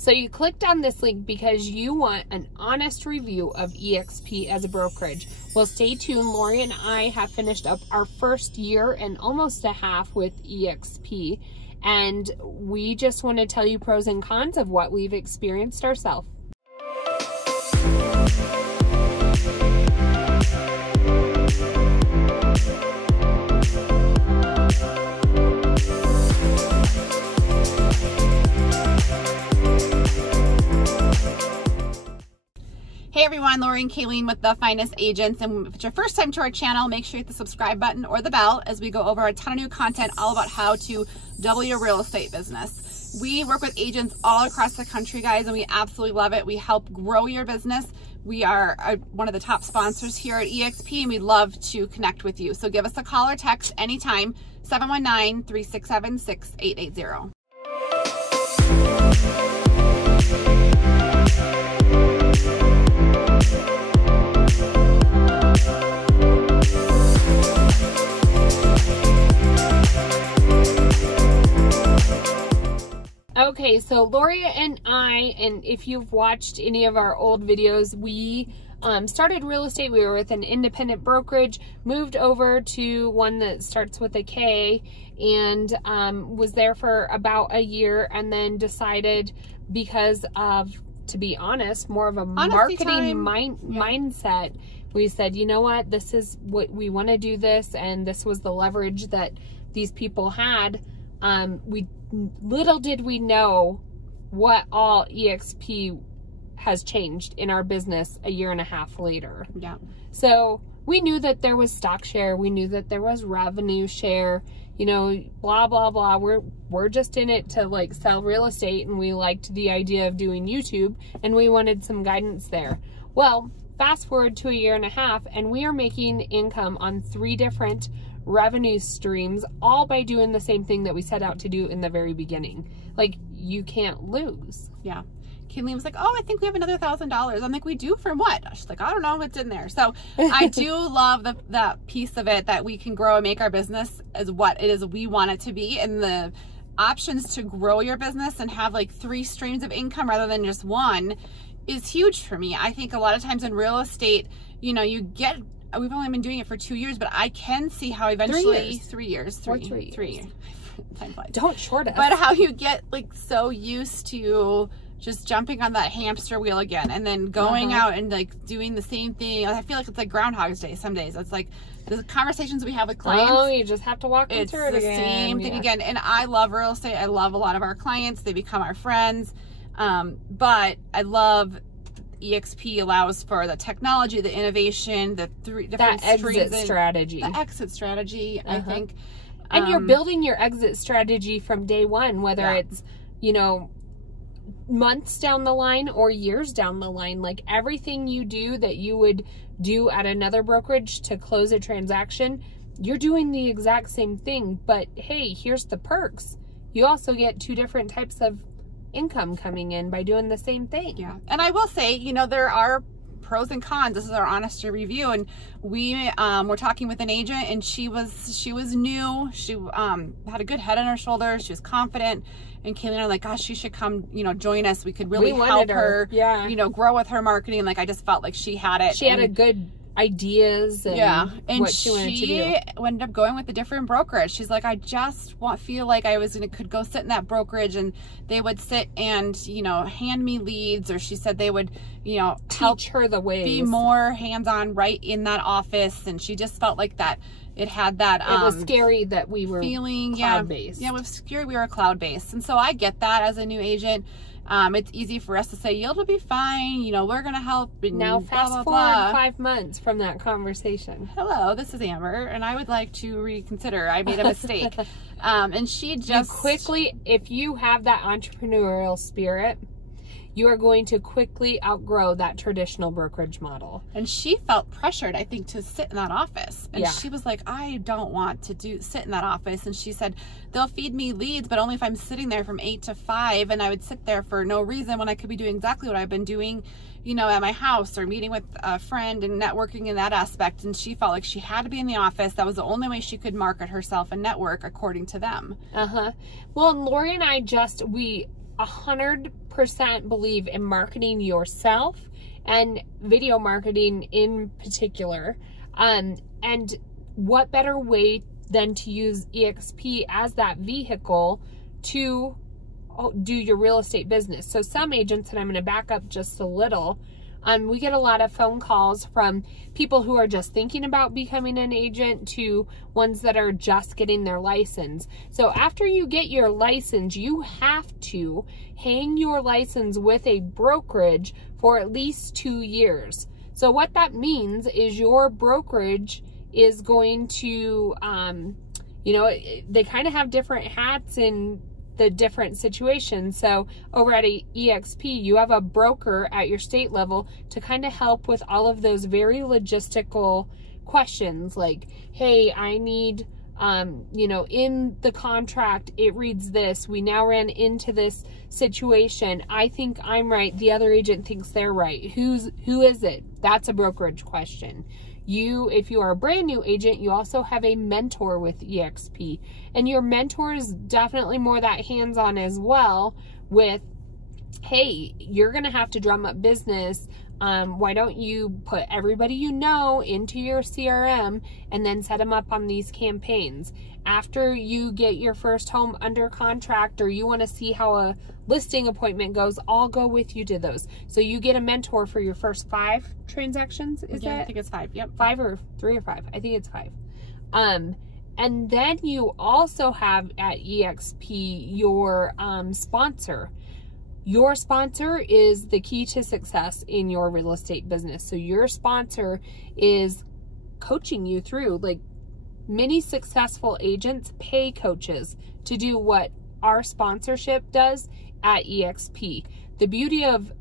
So you clicked on this link because you want an honest review of eXp as a brokerage. Well, stay tuned. Laurie and I have finished up our first year and almost a half with eXp, and we just want to tell you pros and cons of what we've experienced ourselves. Hey everyone, Laurie and Kalene with The Finest Agents, and if it's your first time to our channel, make sure you hit the subscribe button or the bell as we go over a ton of new content all about how to double your real estate business. We work with agents all across the country, guys, and we absolutely love it. We help grow your business. We are one of the top sponsors here at eXp, and we'd love to connect with you. So give us a call or text anytime, 719-367-6880. Okay, so Laurie and I, and if you've watched any of our old videos, we started real estate. We were with an independent brokerage, moved over to one that starts with a K, and was there for about a year, and then decided, because of, to be honest, more of a marketing mindset, we said, you know what, this is what we want to do this, and this was the leverage that these people had. Little did we know what all eXp has changed in our business a year and a half later. Yeah. So we knew that there was stock share. We knew that there was revenue share, you know, blah, blah, blah. We're just in it to like sell real estate, and we liked the idea of doing YouTube, and we wanted some guidance there. Well, fast forward to a year and a half, and we are making income on 3 different revenue streams, all by doing the same thing that we set out to do in the very beginning. Like, you can't lose. Yeah. Kalene was like, oh, I think we have another $1,000. I'm like, we do for what? She's like, I don't know what's in there. So I do love that piece of it, that we can grow and make our business as what it is we want it to be. And the options to grow your business and have like 3 streams of income rather than just one is huge for me. I think a lot of times in real estate, you know, we've only been doing it for 2 years, but I can see how eventually 3 years. Time flies. Don't short us. But how you get like so used to just jumping on that hamster wheel again, and then going out and like doing the same thing. I feel like it's like Groundhog's Day some days. It's like the conversations we have with clients. Oh, you just have to walk them through it again. It's the same thing again. And I love real estate. I love a lot of our clients. They become our friends. But I love eXp allows for the technology, the innovation, the 3 different exit strategy. The exit strategy, I think. And you're building your exit strategy from day one, whether it's, you know, months down the line or years down the line. Like, everything you do that you would do at another brokerage to close a transaction, you're doing the exact same thing. But hey, here's the perks. You also get 2 different types of income coming in by doing the same thing. Yeah. And I will say, you know, there are pros and cons. This is our honest review, and we were talking with an agent, and she was new. She had a good head on her shoulders. She was confident, and Kalene and I were like, gosh, she should come, you know, join us. We could really help her, you know, grow with her marketing. Like, I just felt like she had it. She had a good ideas and what she wanted to do. Ended up going with a different brokerage. She's like, I just feel like I could go sit in that brokerage, and they would sit and, you know, hand me leads, or she said they would, you know, teach her the ways, be more hands-on right in that office. And she just felt like that it had that it was scary that we were feeling cloud-based. Yeah, it was scary we were cloud-based. And so I get that as a new agent. It's easy for us to say, you'll be fine, you know, we're going to help. And now fast forward 5 months from that conversation. Hello, this is Amber, and I would like to reconsider. I made a mistake. And she just... quickly, if you have that entrepreneurial spirit, you are going to quickly outgrow that traditional brokerage model. And she felt pressured, I think, to sit in that office. And she was like, I don't want to sit in that office. And she said, they'll feed me leads, but only if I'm sitting there from 8 to 5. And I would sit there for no reason when I could be doing exactly what I've been doing, you know, at my house, or meeting with a friend and networking in that aspect. And she felt like she had to be in the office. That was the only way she could market herself and network according to them. Well, Laurie and I we 100% 100% believe in marketing yourself and video marketing in particular. And what better way than to use eXp as that vehicle to do your real estate business. So some agents, and I'm going to back up just a little, we get a lot of phone calls from people who are just thinking about becoming an agent to ones that are just getting their license. So after you get your license, you have to hang your license with a brokerage for at least 2 years. So what that means is your brokerage is going to, you know, they kind of have different hats in the different situations. So over at eXp, you have a broker at your state level to kind of help with all of those very logistical questions like, hey, I need, you know, in the contract, it reads this. We now ran into this situation. I think I'm right. The other agent thinks they're right. Who is it? That's a brokerage question. If you are a brand new agent, you also have a mentor with eXp, and your mentor is definitely more that hands-on as well with, hey, you're going to have to drum up business. Why don't you put everybody you know into your CRM and then set them up on these campaigns? After you get your first home under contract, or you want to see how a listing appointment goes, I'll go with you to those. So you get a mentor for your first 5 transactions, is that? I think it's 5, yep. 5 or 3 or 5. I think it's 5. And then you also have at eXp your sponsor. Your sponsor is the key to success in your real estate business. So your sponsor is coaching you through, like, many successful agents pay coaches to do what our sponsorship does at eXp. The beauty of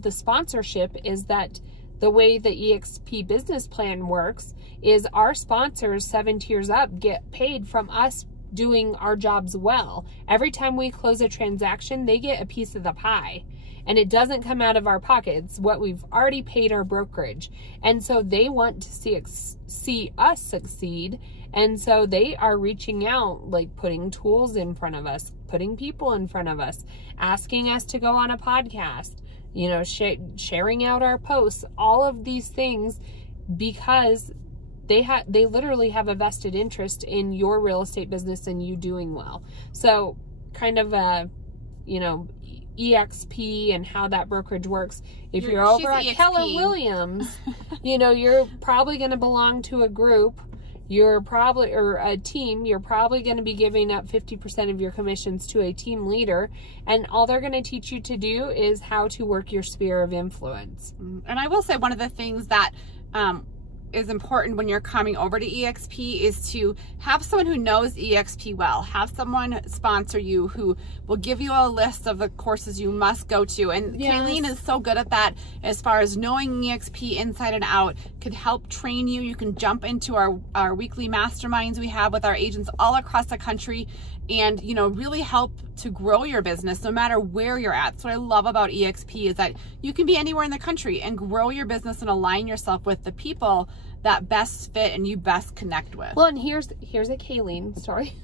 the sponsorship is that the way the eXp business plan works is our sponsors 7 tiers up get paid from us doing our jobs well. Every time we close a transaction, they get a piece of the pie. And it doesn't come out of our pockets, what we've already paid our brokerage. And so they want to see us succeed. And so they are reaching out, like putting tools in front of us, putting people in front of us, asking us to go on a podcast, you know, sharing out our posts, all of these things, because they literally have a vested interest in your real estate business and you doing well. So kind of a, you know, eXp and how that brokerage works. If you're over at Keller Williams, you know, you're probably going to belong to a group. Or a team, you're probably going to be giving up 50% of your commissions to a team leader, and all they're going to teach you to do is how to work your sphere of influence. And I will say one of the things that is important when you're coming over to eXp is to have someone who knows eXp well. Have someone sponsor you who will give you a list of the courses you must go to. And yes, Kalene is so good at that as far as knowing eXp inside and out, could help train you. You can jump into our weekly masterminds we have with our agents all across the country and, you know, really help to grow your business no matter where you're at. So what I love about eXp is that you can be anywhere in the country and grow your business and align yourself with the people that best fit and you best connect with. Well, and here's a Kalene story.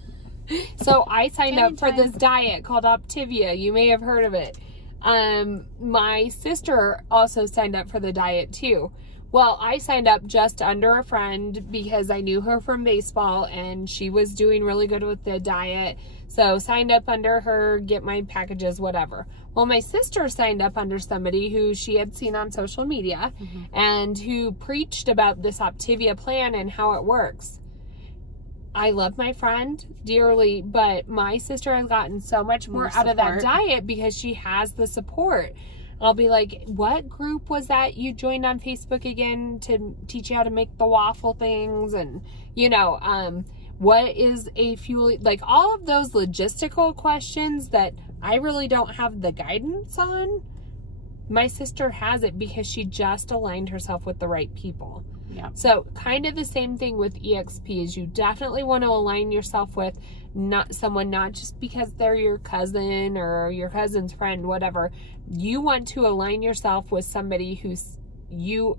So I signed up for this diet called Optivia. You may have heard of it. My sister also signed up for the diet too. Well, I signed up just under a friend because I knew her from baseball and she was doing really good with the diet. So signed up under her, get my packages, whatever. Well, my sister signed up under somebody who she had seen on social media and who preached about this Optivia plan and how it works. I love my friend dearly, but my sister has gotten so much more out of that diet because she has the support. I'll be like, what group was that you joined on Facebook again to teach you how to make the waffle things? And, you know, what is a fuel? Like all of those logistical questions that I really don't have the guidance on. My sister has it because she just aligned herself with the right people. Yeah. So kind of the same thing with eXp is you definitely want to align yourself with not just because they're your cousin or your cousin's friend, whatever. You want to align yourself with somebody who's you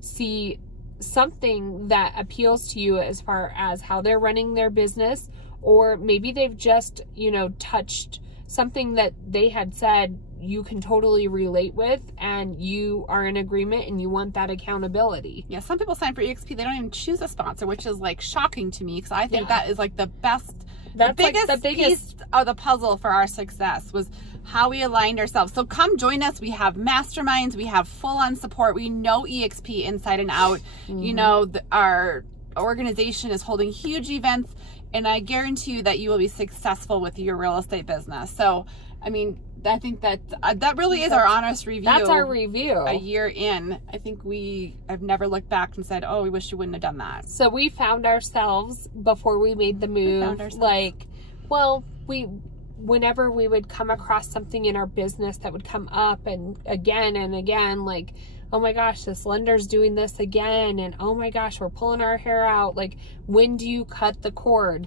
see something that appeals to you as far as how they're running their business, or maybe they've just, you know, touched something that they had said you can totally relate with, and you are in agreement and you want that accountability. Yeah, some people sign for eXp, they don't even choose a sponsor, which is like shocking to me, because I think that is like the biggest piece of the puzzle for our success was how we aligned ourselves. So come join us. We have masterminds, we have full-on support. We know eXp inside and out. You know, our organization is holding huge events, and I guarantee you that you will be successful with your real estate business. So, I mean, I think that really is our honest review. That's our review. A year in, I think I've never looked back and said, oh, we wish you wouldn't have done that. So we found ourselves, before we made the move, like, well, whenever we would come across something in our business that would come up and again, like, oh my gosh, this lender's doing this again, and oh my gosh, we're pulling our hair out. Like, when do you cut the cord?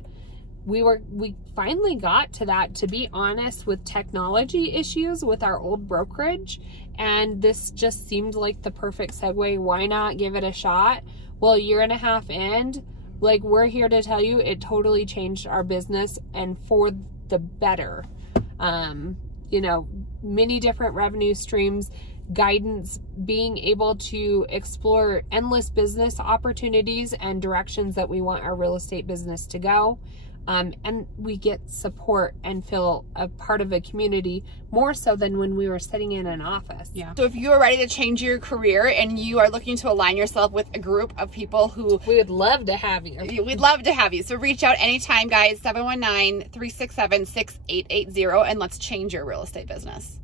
We finally got to that, to be honest, with technology issues with our old brokerage, and this just seemed like the perfect segue. Why not give it a shot? Well, a year and a half in, like, we're here to tell you it totally changed our business, and for the better. You know, many different revenue streams, guidance, being able to explore endless business opportunities and directions that we want our real estate business to go. And we get support and feel a part of a community more so than when we were sitting in an office. Yeah. So if you are ready to change your career and you are looking to align yourself with a group of people who... We would love to have you. We'd love to have you. So reach out anytime, guys. 719-367-6880, and let's change your real estate business.